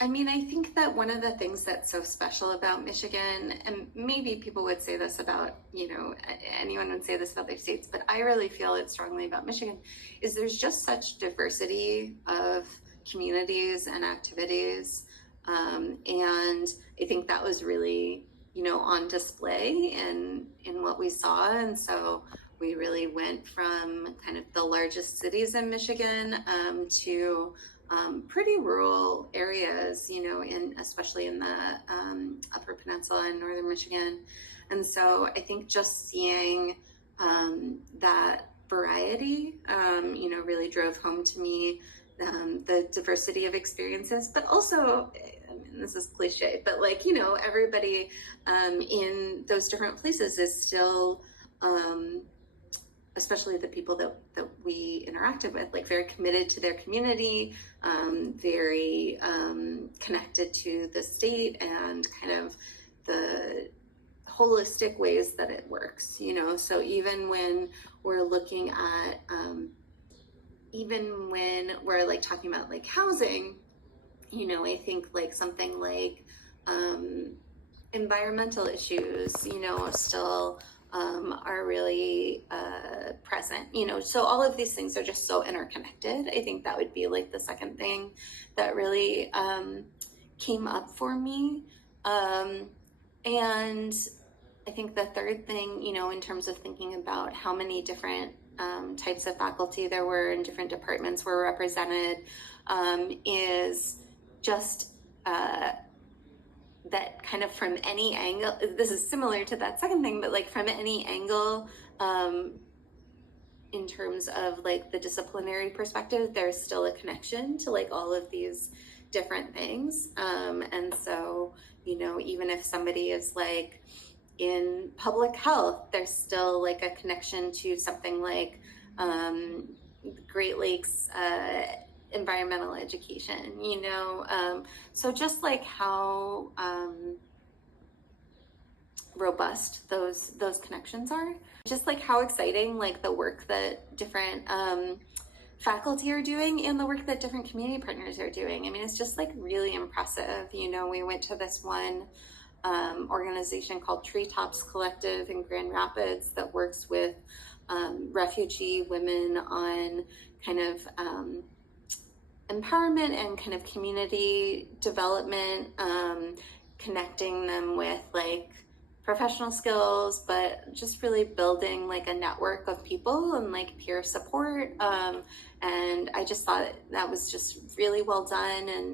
I mean, I think that one of the things that's so special about Michigan, and maybe people would say this about, anyone would say this about their states, but I really feel it strongly about Michigan, is there's just such diversity of communities and activities. And I think that was really, on display in what we saw. And so we really went from kind of the largest cities in Michigan to pretty rural areas, especially in the Upper Peninsula in northern Michigan. And so I think just seeing that variety, really drove home to me the diversity of experiences, but also, I mean, this is cliche, but like, everybody in those different places is still especially the people that we interacted with, like very committed to their community, very connected to the state and kind of the holistic ways that it works, So even when we're looking at, even when we're like talking about like housing, I think like something like environmental issues, still are really present, so all of these things are just so interconnected. I think that would be like the second thing that really came up for me. And I think the third thing, in terms of thinking about how many different types of faculty there were and different departments were represented, is just that kind of from any angle, this is similar to that second thing, but like from any angle, in terms of like the disciplinary perspective, there's still a connection to like all of these different things. And so, even if somebody is like in public health, there's still like a connection to something like Great Lakes environmental education, so just like how robust those connections are, just like how exciting like the work that different faculty are doing and the work that different community partners are doing. I mean, it's just like really impressive. We went to this one organization called Treetops Collective in Grand Rapids that works with refugee women on kind of empowerment and kind of community development, connecting them with like professional skills, but just really building like a network of people and like peer support. And I just thought that was just really well done. And